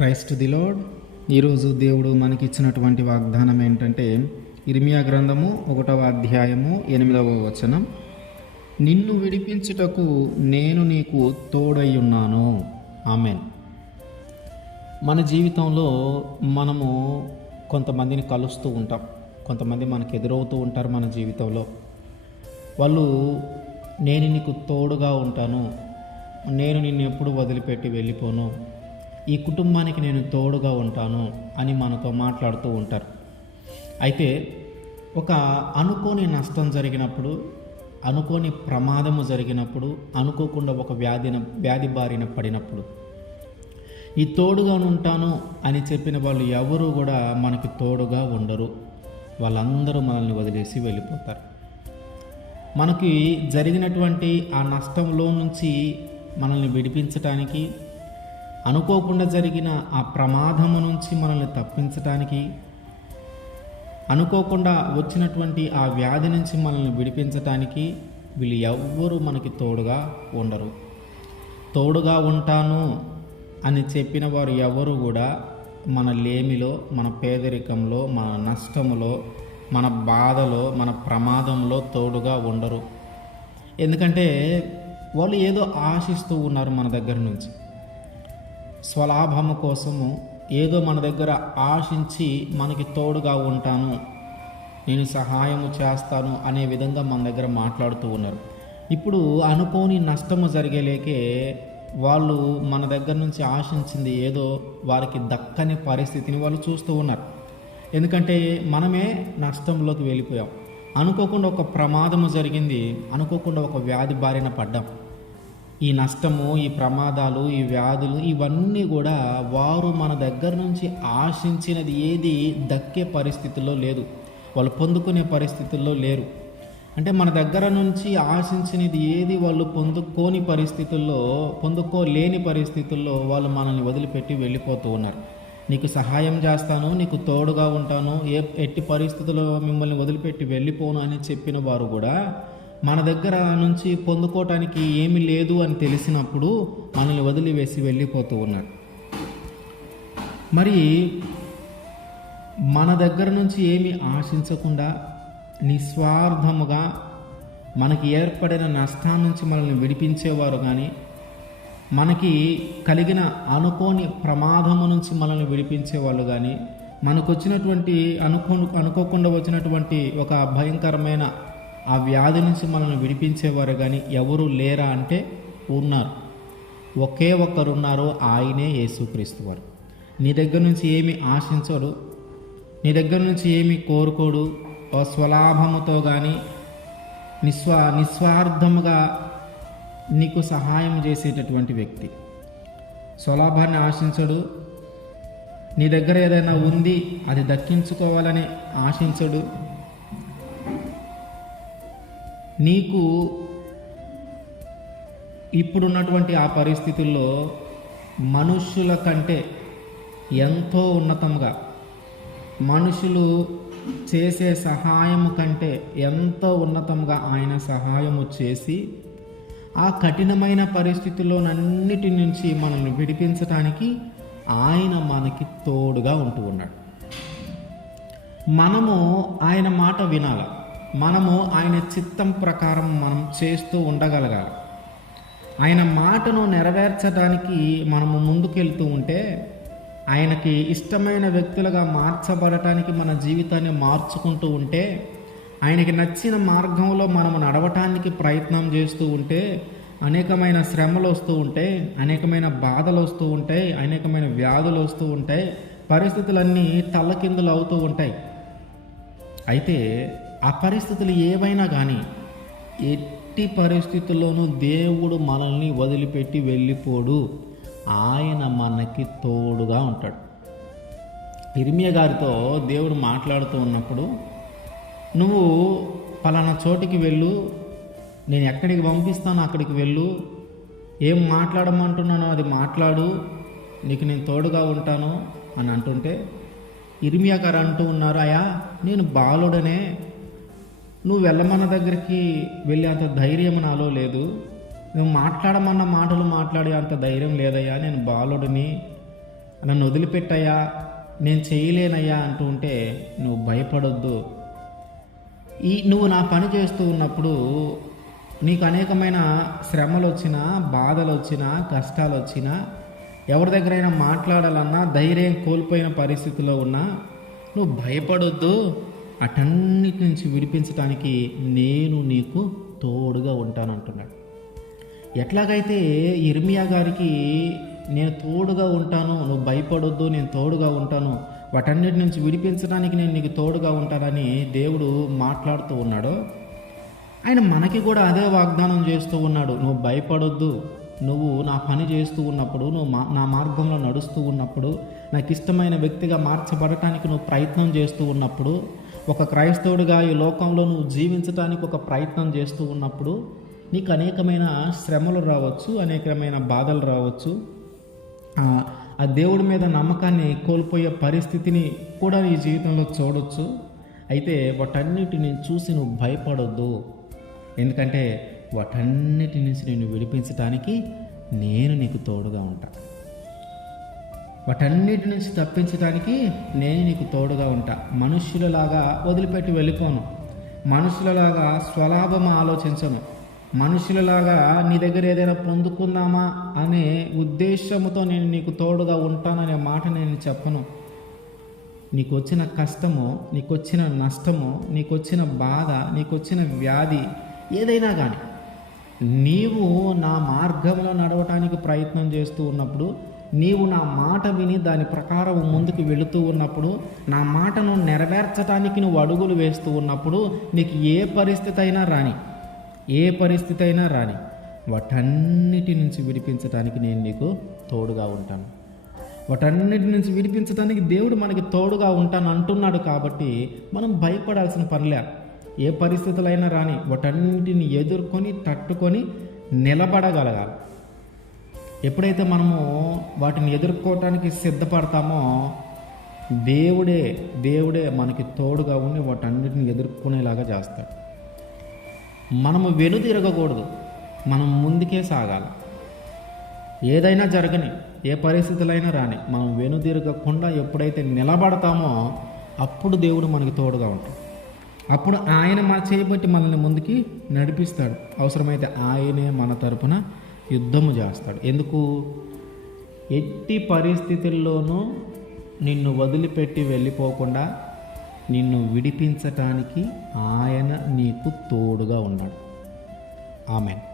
Christ the load ఈరోజు దేవుడు మనకి ఇచ్చినటువంటి వాగ్దానం ఏంటంటే ఇర్మియా గ్రంథము ఒకటవ అధ్యాయము ఎనిమిదవ వచనం. నిన్ను విడిపించుటకు నేను నీకు తోడై ఉన్నాను. ఆమెన్. మన జీవితంలో మనము కొంతమందిని కలుస్తూ ఉంటాం. కొంతమంది మనకు ఎదురవుతూ ఉంటారు మన జీవితంలో. వాళ్ళు నేను నీకు తోడుగా ఉంటాను. నేను నిన్ను ఎప్పుడు వదిలిపెట్టి వెళ్ళిపోను. ఈ కుటుంబానికి నేను తోడుగా ఉంటాను అని మనతో మాట్లాడుతూ ఉంటారు. అయితే ఒక అనుకోని నష్టం జరిగినప్పుడు అనుకోని ప్రమాదము జరిగినప్పుడు అనుకోకుండా ఒక వ్యాధిన వ్యాధి బారిన పడినప్పుడు ఈ తోడుగా ఉంటాను అని చెప్పిన వాళ్ళు ఎవరు కూడా మనకి తోడుగా ఉండరు. వాళ్ళందరూ మనల్ని వదిలేసి వెళ్ళిపోతారు. మనకి జరిగినటువంటి ఆ నష్టంలో నుంచి మనల్ని విడిపించటానికి అనుకోకుండా జరిగిన ఆ ప్రమాదము నుంచి మనల్ని తప్పించటానికి అనుకోకుండా వచ్చినటువంటి ఆ వ్యాధి నుంచి మనల్ని విడిపించటానికి వీళ్ళు ఎవ్వరూ మనకి తోడుగా ఉండరు. తోడుగా ఉంటాను అని చెప్పిన వారు ఎవరు కూడా మన లేమిలో మన పేదరికంలో మన నష్టములో మన బాధలో మన ప్రమాదంలో తోడుగా ఉండరు. ఎందుకంటే వాళ్ళు ఏదో ఆశిస్తూ ఉన్నారు మన దగ్గర నుంచి. స్వలాభము కోసము ఏదో మన దగ్గర ఆశించి మనకి తోడుగా ఉంటాను. నేను సహాయము చేస్తాను అనే విధంగా మన దగ్గర మాట్లాడుతూ ఉన్నారు. ఇప్పుడు అనుకోని నష్టము జరిగేలేకే వాళ్ళు మన దగ్గర నుంచి ఆశించింది ఏదో వారికి దక్కని పరిస్థితిని వాళ్ళు చూస్తూ ఉన్నారు. ఎందుకంటే మనమే నష్టంలోకి వెళ్ళిపోయాం. అనుకోకుండా ఒక ప్రమాదము జరిగింది. అనుకోకుండా ఒక వ్యాధి బారిన పడ్డాం. ఈ నష్టము ఈ ప్రమాదాలు ఈ వ్యాధులు ఇవన్నీ కూడా వారు మన దగ్గర నుంచి ఆశించినది ఏది దక్కే పరిస్థితుల్లో లేదు. వాళ్ళు పొందుకునే పరిస్థితుల్లో లేరు. అంటే మన దగ్గర నుంచి ఆశించినది ఏది వాళ్ళు పొందుకోని పరిస్థితుల్లో పొందుకోలేని పరిస్థితుల్లో వాళ్ళు మనల్ని వదిలిపెట్టి వెళ్ళిపోతూ ఉన్నారు. నీకు సహాయం చేస్తాను నీకు తోడుగా ఉంటాను ఏ ఎట్టి పరిస్థితుల్లో మిమ్మల్ని వదిలిపెట్టి వెళ్ళిపోను అని చెప్పిన వారు కూడా మన దగ్గర నుంచి పొందుకోవటానికి ఏమీ లేదు అని తెలిసినప్పుడు మనల్ని వదిలివేసి వెళ్ళిపోతూ ఉన్నారు మరి మన దగ్గర నుంచి ఏమి ఆశించకుండా నిస్వార్థముగా మనకి ఏర్పడిన నష్టం నుంచి మనల్ని విడిపించేవారు కానీ మనకి కలిగిన అనుకోని ప్రమాదము నుంచి మనల్ని విడిపించే వాళ్ళు కానీ మనకు వచ్చినటువంటి అనుకో అనుకోకుండా వచ్చినటువంటి ఒక భయంకరమైన ఆ వ్యాధి నుంచి మనల్ని విడిపించేవారు కానీ ఎవరు లేరా అంటే ఉన్నారు. ఒకే ఒక్కరున్నారు ఆయనే యేసుక్రీస్తు వారు. నీ దగ్గర నుంచి ఏమి ఆశించడు నీ దగ్గర నుంచి ఏమి కోరుకోడు ఓ స్వలాభముతో కానీ నిస్వా నిస్వార్థముగా నీకు సహాయం చేసేటటువంటి వ్యక్తి. స్వలాభాన్ని ఆశించడు నీ దగ్గర ఏదైనా ఉంది అది దక్కించుకోవాలని ఆశించడు నీకు ఇప్పుడున్నటువంటి ఆ పరిస్థితుల్లో మనుషుల కంటే ఎంతో ఉన్నతంగా మనుషులు చేసే సహాయం కంటే ఎంతో ఉన్నతంగా ఆయన సహాయము చేసి ఆ కఠినమైన పరిస్థితుల్లోనన్నిటి నుంచి మనల్ని విడిపించడానికి ఆయన మనకి తోడుగా ఉంటూ ఉన్నాడు. మనము ఆయన మాట వినాల? మనము ఆయన చిత్తం ప్రకారం మనం చేస్తూ ఉండగలగాలి. ఆయన మాటను నెరవేర్చడానికి మనము ముందుకెళ్తూ ఉంటే ఆయనకి ఇష్టమైన వ్యక్తులుగా మార్చబడటానికి మన జీవితాన్ని మార్చుకుంటూ ఉంటే ఆయనకి నచ్చిన మార్గంలో మనము నడవటానికి ప్రయత్నం చేస్తూ ఉంటే అనేకమైన శ్రమలు వస్తూ ఉంటాయి అనేకమైన బాధలు వస్తూ ఉంటాయి అనేకమైన వ్యాధులు వస్తూ ఉంటాయి పరిస్థితులన్నీ తల్లకిందులు అవుతూ ఉంటాయి. అయితే ఆ పరిస్థితులు ఏవైనా కానీ ఎట్టి పరిస్థితుల్లోనూ దేవుడు మనల్ని వదిలిపెట్టి వెళ్ళిపోడు. ఆయన మనకి తోడుగా ఉంటాడు. ఇర్మియ గారితో దేవుడు మాట్లాడుతూ ఉన్నప్పుడు నువ్వు పలానా చోటికి వెళ్ళు నేను ఎక్కడికి పంపిస్తాను అక్కడికి వెళ్ళు. ఏం మాట్లాడమంటున్నానో అది మాట్లాడు. నీకు నేను తోడుగా ఉంటాను అని అంటుంటే ఇర్మియా గారు అంటూ ఉన్నారు అయా నేను బాలుడనే. నువ్వు వెళ్ళమన్న దగ్గరికి వెళ్ళే అంత ధైర్యం నాలో లేదు. నువ్వు మాట్లాడమన్న మాటలు మాట్లాడే అంత ధైర్యం లేదయ్యా నేను బాలుడిని. నన్ను వదిలిపెట్టయ్యా నేను చేయలేనయ్యా అంటూ ఉంటే నువ్వు భయపడొద్దు. ఈ నువ్వు నా పని చేస్తూ ఉన్నప్పుడు నీకు అనేకమైన శ్రమలు వచ్చినా బాధలు వచ్చినా కష్టాలు వచ్చినా ఎవరి దగ్గరైనా మాట్లాడాలన్నా ధైర్యం కోల్పోయిన పరిస్థితిలో ఉన్నా నువ్వు భయపడొద్దు. అటన్నిటి నుంచి విడిపించడానికి నేను నీకు తోడుగా ఉంటానంటున్నాడు. ఎట్లాగైతే ఇర్మియా గారికి నేను తోడుగా ఉంటాను నువ్వు భయపడొద్దు నేను తోడుగా ఉంటాను వాటన్నిటి నుంచి విడిపించడానికి నేను నీకు తోడుగా ఉంటానని దేవుడు మాట్లాడుతూ ఉన్నాడు. ఆయన మనకి కూడా అదే వాగ్దానం చేస్తూ ఉన్నాడు. నువ్వు భయపడొద్దు నువ్వు నా పని చేస్తూ ఉన్నప్పుడు నువ్వు మా నా మార్గంలో నడుస్తూ ఉన్నప్పుడు నాకు ఇష్టమైన వ్యక్తిగా మార్చబడటానికి నువ్వు ప్రయత్నం చేస్తూ ఉన్నప్పుడు ఒక క్రైస్తవుడిగా ఈ లోకంలో నువ్వు జీవించడానికి ఒక ప్రయత్నం చేస్తూ ఉన్నప్పుడు నీకు అనేకమైన శ్రమలు రావచ్చు అనేకమైన బాధలు రావచ్చు. ఆ దేవుడి మీద నమ్మకాన్ని కోల్పోయే పరిస్థితిని కూడా నీ జీవితంలో చూడొచ్చు. అయితే వాటన్నిటిని చూసి నువ్వు భయపడొద్దు. ఎందుకంటే వాటన్నిటి నుంచి నేను విడిపించడానికి నేను నీకు తోడుగా ఉంటాను వాటన్నిటి నుంచి తప్పించడానికి నేను నీకు తోడుగా ఉంటా. మనుష్యులలాగా వదిలిపెట్టి వెళ్ళిపోను. మనుషులలాగా స్వలాభం ఆలోచించను. మనుషులలాగా నీ దగ్గర ఏదైనా పొందుకుందామా అనే ఉద్దేశంతో నేను నీకు తోడుగా ఉంటాననే మాట నేను చెప్పను. నీకు వచ్చిన కష్టము నీకు వచ్చిన నష్టము నీకు వచ్చిన బాధ నీకు వచ్చిన వ్యాధి ఏదైనా కానీ నీవు నా మార్గంలో నడవటానికి ప్రయత్నం చేస్తూ ఉన్నప్పుడు నీవు నా మాట విని దాని ప్రకారం ముందుకు వెళుతూ ఉన్నప్పుడు నా మాటను నెరవేర్చడానికి నువ్వు అడుగులు వేస్తూ ఉన్నప్పుడు నీకు ఏ పరిస్థితి అయినా రాని ఏ పరిస్థితి అయినా రాని వాటన్నిటి నుంచి విడిపించడానికి నేను నీకు తోడుగా ఉంటాను. వాటన్నిటి నుంచి విడిపించడానికి దేవుడు మనకి తోడుగా ఉంటాను అంటున్నాడు కాబట్టి మనం భయపడాల్సిన పనిలే. ఏ పరిస్థితులైనా రాని వాటన్నిటిని ఎదుర్కొని తట్టుకొని నిలబడగలగాలి. ఎప్పుడైతే మనము వాటిని ఎదుర్కోవటానికి సిద్ధపడతామో దేవుడే దేవుడే మనకి తోడుగా ఉండి వాటన్నిటిని ఎదుర్కొనేలాగా చేస్తాడు. మనము వెనుదిరగకూడదు. మనం ముందుకే సాగాలి. ఏదైనా జరగని ఏ పరిస్థితులైనా రాని మనం వెనుదిరగకుండా ఎప్పుడైతే నిలబడతామో అప్పుడు దేవుడు మనకి తోడుగా ఉంటాడు. అప్పుడు ఆయన మన చేయబట్టి మనల్ని ముందుకి నడిపిస్తాడు. అవసరమైతే ఆయనే మన తరపున యుద్ధము చేస్తాడు. ఎందుకు? ఎట్టి పరిస్థితుల్లోనూ నిన్ను వదిలిపెట్టి వెళ్ళిపోకుండా నిన్ను విడిపించటానికి ఆయన నీకు తోడుగా ఉన్నాడు. ఆమెన్.